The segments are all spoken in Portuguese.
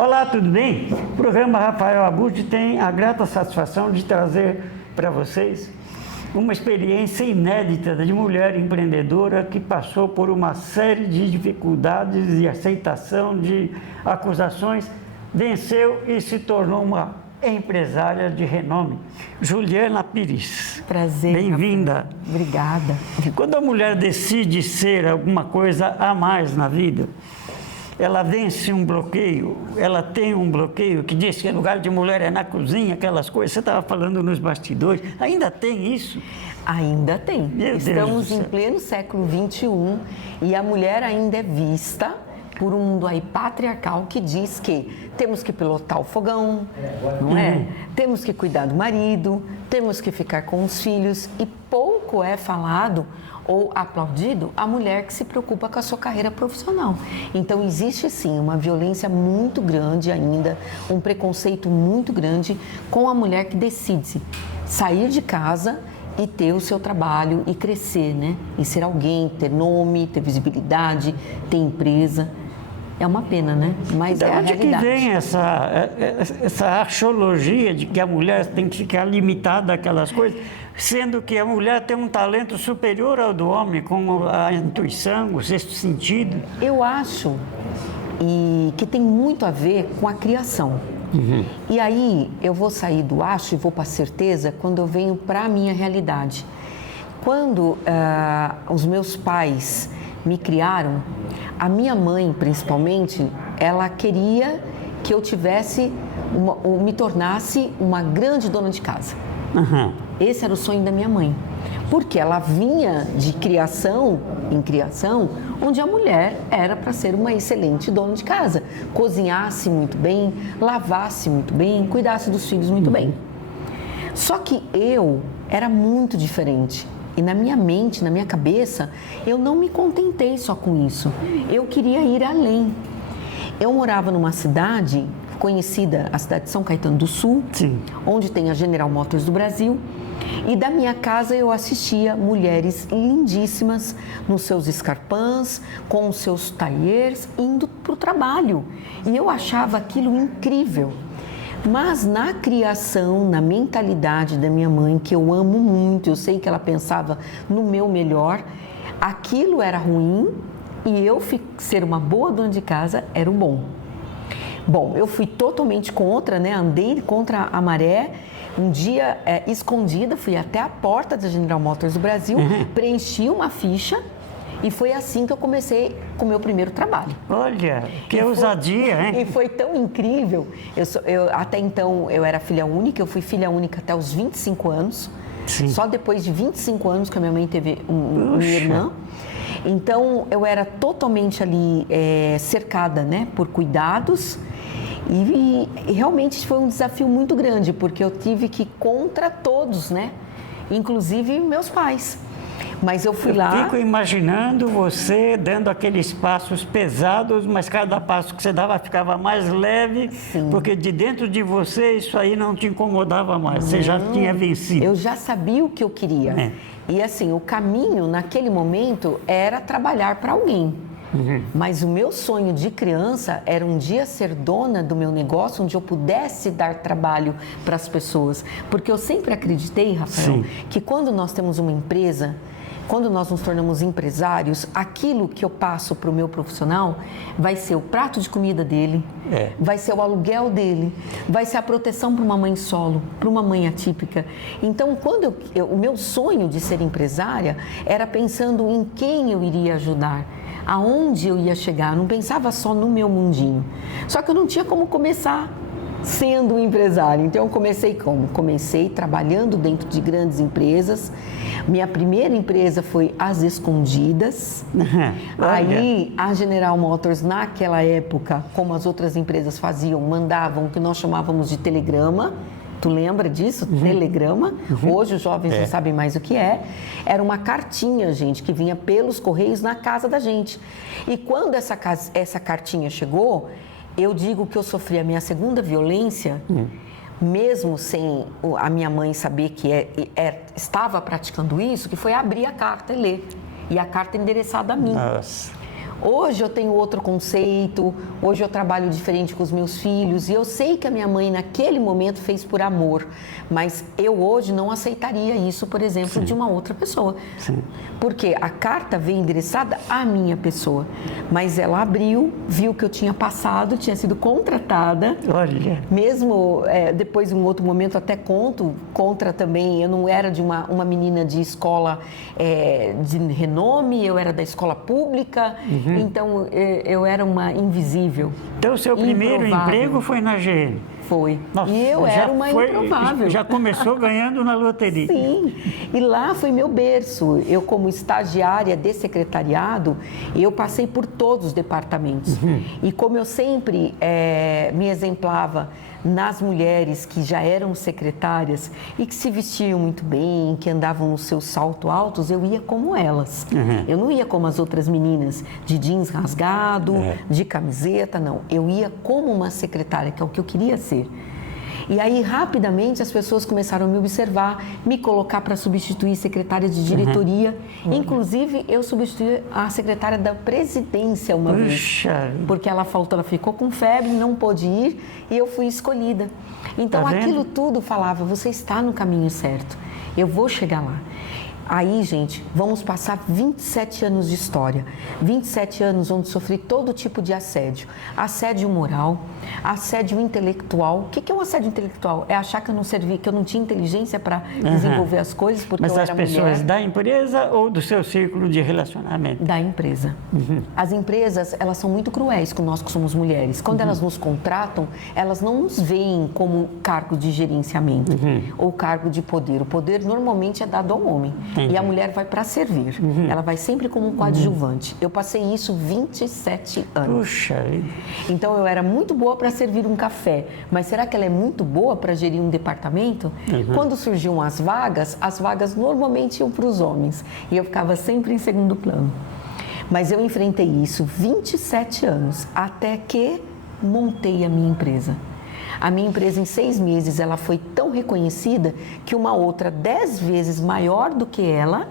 Olá, tudo bem? O programa Rafael Abude tem a grata satisfação de trazer para vocês uma experiência inédita de mulher empreendedora que passou por uma série de dificuldades e aceitação de acusações, venceu e se tornou uma empresária de renome. Juliana Pires. Prazer. Bem-vinda. Obrigada. Quando a mulher decide ser alguma coisa a mais na vida, ela vence um bloqueio, ela tem um bloqueio que diz que o lugar de mulher é na cozinha, aquelas coisas. Você estava falando nos bastidores, ainda tem isso? Ainda tem. Meu Deus Estamos do em céu. pleno século XXI e a mulher ainda é vista por um mundo aí patriarcal que diz que temos que pilotar o fogão, não é? Temos que cuidar do marido, temos que ficar com os filhos e pouco é falado ou aplaudido a mulher que se preocupa com a sua carreira profissional. Então existe sim uma violência muito grande ainda, um preconceito muito grande com a mulher que decide sair de casa e ter o seu trabalho e crescer, né? E ser alguém, ter nome, ter visibilidade, ter empresa. É uma pena, né? Mas é a onde que realidade. vem essa archeologia de que a mulher tem que ficar limitada àquelas coisas, sendo que a mulher tem um talento superior ao do homem, como a intuição, o sexto sentido? Eu acho que tem muito a ver com a criação. E aí eu vou sair do acho e vou para a certeza quando eu venho para a minha realidade. Quando os meus pais me criaram, a minha mãe, principalmente, ela queria que eu tivesse, me tornasse uma grande dona de casa. Esse era o sonho da minha mãe, porque ela vinha de criação em criação, onde a mulher era para ser uma excelente dona de casa, cozinhasse muito bem, lavasse muito bem, cuidasse dos filhos muito bem. Só que eu era muito diferente. E na minha mente, na minha cabeça, eu não me contentei só com isso. Eu queria ir além. Eu morava numa cidade conhecida, a cidade de São Caetano do Sul, Sim. onde tem a General Motors do Brasil. E da minha casa eu assistia mulheres lindíssimas nos seus escarpins, com os seus tailleurs, indo para o trabalho. E eu achava aquilo incrível. Mas na criação, na mentalidade da minha mãe, que eu amo muito, eu sei que ela pensava no meu melhor, aquilo era ruim e eu ser uma boa dona de casa era o bom. Bom, eu fui totalmente contra, né? Andei contra a maré. Um dia, escondida, fui até a porta da General Motors do Brasil, preenchi uma ficha. E foi assim que eu comecei com o meu primeiro trabalho. Olha, que ousadia, hein? E foi tão incrível. Até então, eu era filha única, eu fui filha única até os 25 anos. Sim. Só depois de 25 anos que a minha mãe teve uma irmã. Então, eu era totalmente ali cercada, né, por cuidados. E realmente foi um desafio muito grande, porque eu tive que ir contra todos, né? Inclusive meus pais. Mas eu fui lá... Fico imaginando você dando aqueles passos pesados, mas cada passo que você dava ficava mais leve, Sim. porque de dentro de você isso aí não te incomodava mais, você já tinha vencido. Eu já sabia o que eu queria. E assim, o caminho naquele momento era trabalhar para alguém. Mas o meu sonho de criança era um dia ser dona do meu negócio, onde eu pudesse dar trabalho para as pessoas. Porque eu sempre acreditei, Rafael, Sim. que quando nós temos uma empresa, quando nós nos tornamos empresários, aquilo que eu passo para o meu profissional vai ser o prato de comida dele, vai ser o aluguel dele, vai ser a proteção para uma mãe solo, para uma mãe atípica. Então, quando o meu sonho de ser empresária era pensando em quem eu iria ajudar, aonde eu ia chegar, não pensava só no meu mundinho. Só que eu não tinha como começar sendo um empresário. Então, eu comecei como? Comecei trabalhando dentro de grandes empresas. Minha primeira empresa foi As Escondidas. Aí, a General Motors, naquela época, como as outras empresas faziam, mandavam o que nós chamávamos de telegrama. Tu lembra disso? Telegrama. Hoje os jovens não sabem mais o que é. Era uma cartinha, gente, que vinha pelos correios na casa da gente. E quando essa cartinha chegou, eu digo que eu sofri a minha segunda violência, mesmo sem a minha mãe saber que estava praticando isso, que foi abrir a carta e ler. E a carta endereçada a mim. Nossa. Hoje eu tenho outro conceito, hoje eu trabalho diferente com os meus filhos e eu sei que a minha mãe naquele momento fez por amor, mas eu hoje não aceitaria isso, por exemplo, Sim. de uma outra pessoa. Sim. Porque a carta veio endereçada à minha pessoa, mas ela abriu, viu que eu tinha passado, tinha sido contratada. Olha. Mesmo depois, em um outro momento, até contra também, eu não era de uma menina de escola de renome, eu era da escola pública, então eu era uma invisível. Então, o seu primeiro improvável. emprego foi na GM? Foi. Nossa, E eu era uma improvável. Já começou ganhando na loteria. Sim, e lá foi meu berço. Eu, como estagiária de secretariado, eu passei por todos os departamentos. E como eu sempre me exemplava nas mulheres que já eram secretárias e que se vestiam muito bem, que andavam nos seus saltos altos, eu ia como elas. Eu não ia como as outras meninas, de jeans rasgado, de camiseta, não. Eu ia como uma secretária, que é o que eu queria ser. E aí, rapidamente, as pessoas começaram a me observar, me colocar para substituir secretária de diretoria. Inclusive, eu substituí a secretária da presidência uma vez. Porque ela faltou, ela ficou com febre, não pôde ir e eu fui escolhida. Então, aquilo tudo falava, você está no caminho certo, eu vou chegar lá. Aí, gente, vamos passar 27 anos de história. 27 anos onde sofri todo tipo de assédio. Assédio moral, assédio intelectual. O que é um assédio intelectual? É achar que eu não servi, que eu não tinha inteligência para desenvolver as coisas porque eu era mulher. Mas as pessoas da empresa ou do seu círculo de relacionamento? Da empresa. As empresas, elas são muito cruéis com nós que somos mulheres. Quando elas nos contratam, elas não nos veem como cargo de gerenciamento ou cargo de poder. O poder normalmente é dado ao homem. E a mulher vai para servir. Ela vai sempre como um coadjuvante. Eu passei isso 27 anos. Puxa vida. Então, eu era muito boa para servir um café. Mas será que ela é muito boa para gerir um departamento? Quando surgiam as vagas normalmente iam para os homens. E eu ficava sempre em segundo plano. Mas eu enfrentei isso 27 anos, até que montei a minha empresa. A minha empresa, em 6 meses, ela foi tão reconhecida que uma outra 10 vezes maior do que ela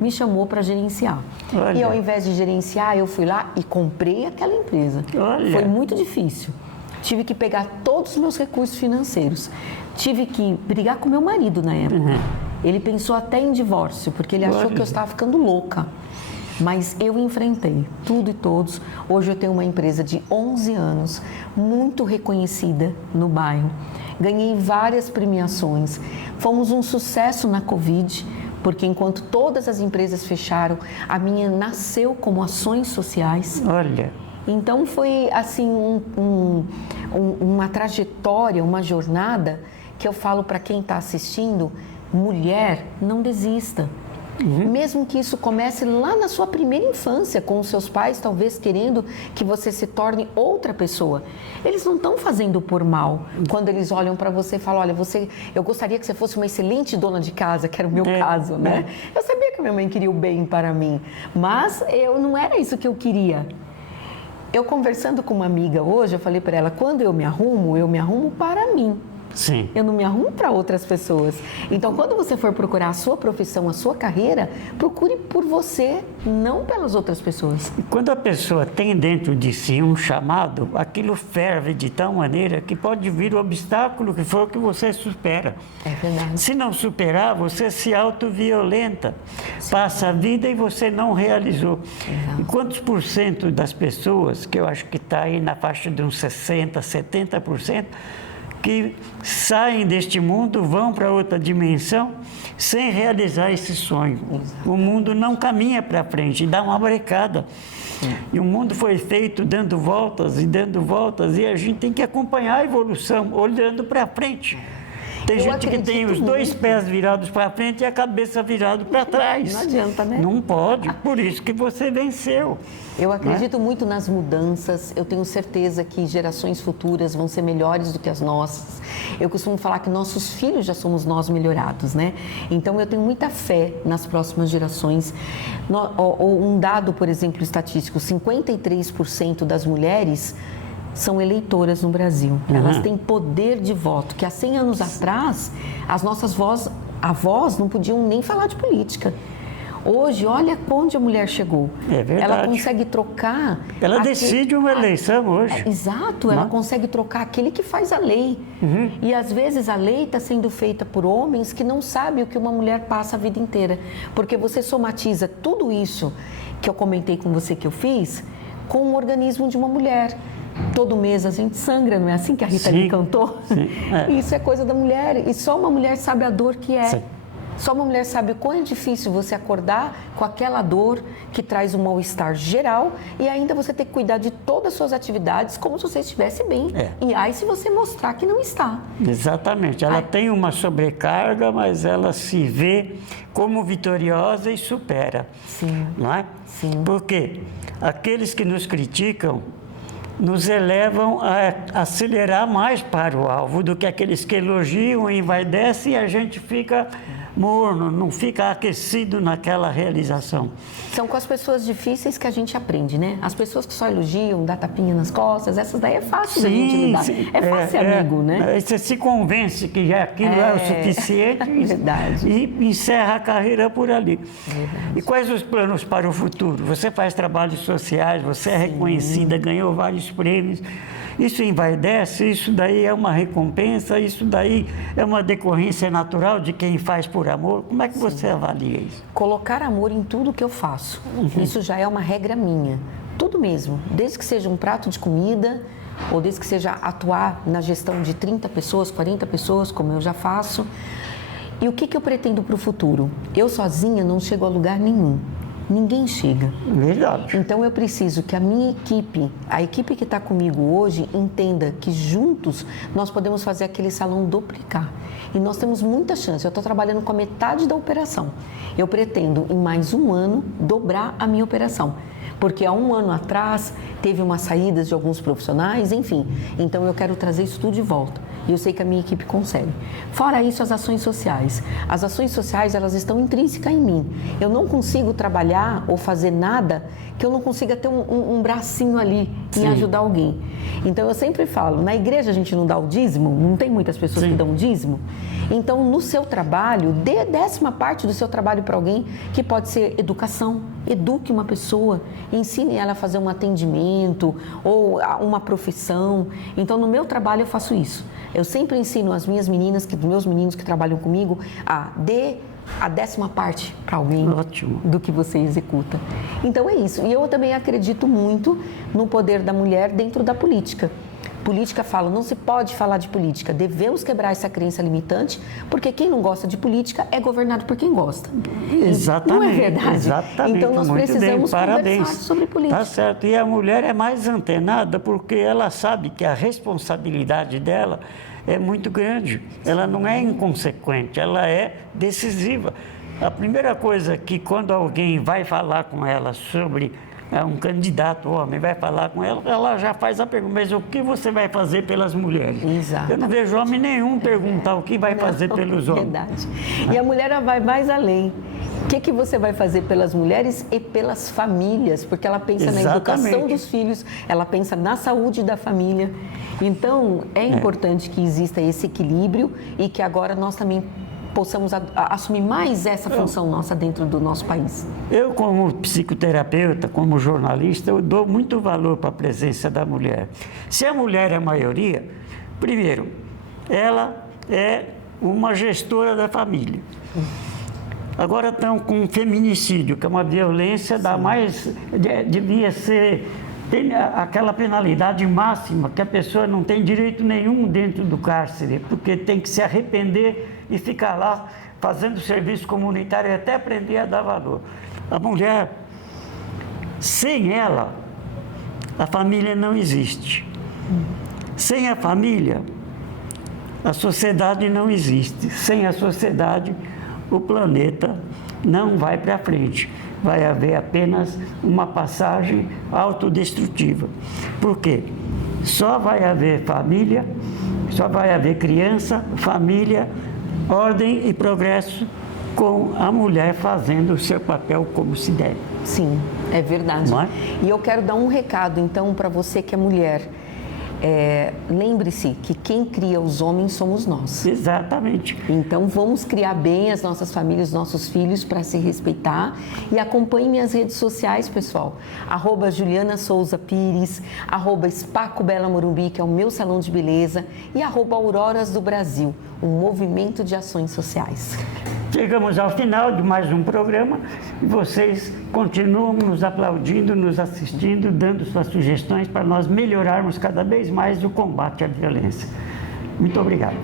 me chamou para gerenciar. Olha. E ao invés de gerenciar, eu fui lá e comprei aquela empresa. Olha. Foi muito difícil. Tive que pegar todos os meus recursos financeiros. Tive que brigar com meu marido na época. Ele pensou até em divórcio, porque ele achou que eu estava ficando louca. Mas eu enfrentei tudo e todos. Hoje eu tenho uma empresa de 11 anos, muito reconhecida no bairro. Ganhei várias premiações. Fomos um sucesso na Covid, porque enquanto todas as empresas fecharam, a minha nasceu como ações sociais. Olha. Então foi assim uma trajetória, uma jornada que eu falo para quem está assistindo, mulher, não desista. Mesmo que isso comece lá na sua primeira infância, com os seus pais talvez querendo que você se torne outra pessoa. Eles não estão fazendo por mal. Quando eles olham para você e falam, olha, eu gostaria que você fosse uma excelente dona de casa, que era o meu caso, né? Eu sabia que a minha mãe queria o bem para mim, mas não era isso que eu queria. Eu conversando com uma amiga hoje, eu falei para ela, quando eu me arrumo para mim. Sim. Eu não me arrumo para outras pessoas. Então, quando você for procurar a sua profissão, a sua carreira, procure por você, não pelas outras pessoas. Quando a pessoa tem dentro de si um chamado, aquilo ferve de tal maneira que pode vir o obstáculo que for que você supera. É verdade. Se não superar, você se autoviolenta. Passa a vida e você não realizou. Exato. E quantos por cento das pessoas, que eu acho que está aí na faixa de uns 60%, 70%, que saem deste mundo, vão para outra dimensão, sem realizar esse sonho. O mundo não caminha para frente, dá uma brecada. E o mundo foi feito dando voltas, e a gente tem que acompanhar a evolução, olhando para frente. Tem gente que tem os 2 pés virados para frente e a cabeça virada para trás. Não adianta, né? Não pode, por isso que você venceu. Eu acredito muito nas mudanças, eu tenho certeza que gerações futuras vão ser melhores do que as nossas. Eu costumo falar que nossos filhos já somos nós melhorados, né? Então eu tenho muita fé nas próximas gerações. Um dado, por exemplo, estatístico, 53% das mulheres são eleitoras no Brasil. Elas têm poder de voto, que há 100 anos atrás, as nossas avós não podiam nem falar de política. Hoje, olha onde a mulher chegou. É verdade. Ela consegue trocar... Ela decide uma eleição hoje. Exato, ela consegue trocar aquele que faz a lei. E às vezes a lei está sendo feita por homens que não sabem o que uma mulher passa a vida inteira. Porque você somatiza tudo isso que eu comentei com você que eu fiz com o organismo de uma mulher. Todo mês a gente sangra, não é assim que a Rita Lee cantou? Sim, Isso é coisa da mulher e só uma mulher sabe a dor que é. Sim. Só uma mulher sabe o quão é difícil você acordar com aquela dor que traz um mal-estar geral e ainda você ter que cuidar de todas as suas atividades como se você estivesse bem. E aí se você mostrar que não está. Exatamente. Ela tem uma sobrecarga, mas ela se vê como vitoriosa e supera. Sim. Não é? Sim. Porque aqueles que nos criticam nos elevam a acelerar mais para o alvo do que aqueles que elogiam, envaidecem e a gente fica morno, não fica aquecido naquela realização. São com as pessoas difíceis que a gente aprende, né? As pessoas que só elogiam, dá tapinha nas costas, essas daí é fácil da gente lidar. É fácil amigo, né? Você se convence que já aquilo é o suficiente e encerra a carreira por ali. E quais os planos para o futuro? Você faz trabalhos sociais, você é reconhecida, ganhou vários prêmios. Isso envaidece, isso daí é uma recompensa, isso daí é uma decorrência natural de quem faz por amor. Como é que você avalia isso? Colocar amor em tudo que eu faço. Isso já é uma regra minha. Tudo mesmo. Desde que seja um prato de comida, ou desde que seja atuar na gestão de 30 pessoas, 40 pessoas, como eu já faço. E o que eu pretendo para o futuro? Eu sozinha não chego a lugar nenhum. Ninguém chega. Verdade. Então eu preciso que a minha equipe, a equipe que está comigo hoje, entenda que juntos nós podemos fazer aquele salão duplicar. E nós temos muita chance. Eu estou trabalhando com a metade da operação. Eu pretendo, em mais um ano, dobrar a minha operação. Porque há um ano atrás teve umas saídas de alguns profissionais, enfim. Então eu quero trazer isso tudo de volta. E eu sei que a minha equipe consegue. Fora isso, as ações sociais. As ações sociais, elas estão intrínsecas em mim. Eu não consigo trabalhar ou fazer nada que eu não consiga ter um bracinho ali em ajudar alguém. Então eu sempre falo, na igreja a gente não dá o dízimo, não tem muitas pessoas que dão o dízimo. Então no seu trabalho, dê a 10ª parte do seu trabalho para alguém, que pode ser educação. Eduque uma pessoa, ensine ela a fazer um atendimento ou uma profissão. Então no meu trabalho eu faço isso. Eu sempre ensino as minhas meninas, meus meninos que trabalham comigo, a dê a 10ª parte para alguém do que você executa. Então é isso. E eu também acredito muito no poder da mulher dentro da política. Política fala, não se pode falar de política, devemos quebrar essa crença limitante, porque quem não gosta de política é governado por quem gosta. Exatamente. Não é verdade? Exatamente. Então nós precisamos conversar sobre política. Tá certo. E a mulher é mais antenada porque ela sabe que a responsabilidade dela é muito grande. Ela não é inconsequente, ela é decisiva. A primeira coisa que quando alguém vai falar com ela sobre um candidato homem vai falar com ela, ela já faz a pergunta, mas o que você vai fazer pelas mulheres? Exato. Eu não vejo homem nenhum perguntar o que vai fazer pelos homens. Verdade. E a mulher vai mais além. O que você vai fazer pelas mulheres e pelas famílias? Porque ela pensa na educação dos filhos, ela pensa na saúde da família. Então, é importante que exista esse equilíbrio e que agora nós também possamos assumir mais essa função nossa dentro do nosso país. Eu, como psicoterapeuta, como jornalista, eu dou muito valor para a presença da mulher. Se a mulher é a maioria, primeiro, ela é uma gestora da família. Agora estão com feminicídio, que é uma violência da mais... devia ser... Tem aquela penalidade máxima que a pessoa não tem direito nenhum dentro do cárcere, porque tem que se arrepender e ficar lá fazendo serviço comunitário e até aprender a dar valor. A mulher, sem ela, a família não existe. Sem a família, a sociedade não existe. Sem a sociedade, o planeta não vai para frente. Vai haver apenas uma passagem autodestrutiva. Por quê? Só vai haver família, só vai haver criança, família, ordem e progresso com a mulher fazendo o seu papel como se deve. Sim, é verdade. Não é? E eu quero dar um recado, então, para você que é mulher. lembre-se que quem cria os homens somos nós. Exatamente. Então, vamos criar bem as nossas famílias, os nossos filhos para se respeitar. E acompanhe minhas redes sociais, pessoal. @Juliana Souza Pires, @Spaco Bela Morumbi, que é o meu salão de beleza, e @Auroras do Brasil, um movimento de ações sociais. Chegamos ao final de mais um programa e vocês continuam nos aplaudindo, nos assistindo, dando suas sugestões para nós melhorarmos cada vez mais o combate à violência. Muito obrigado.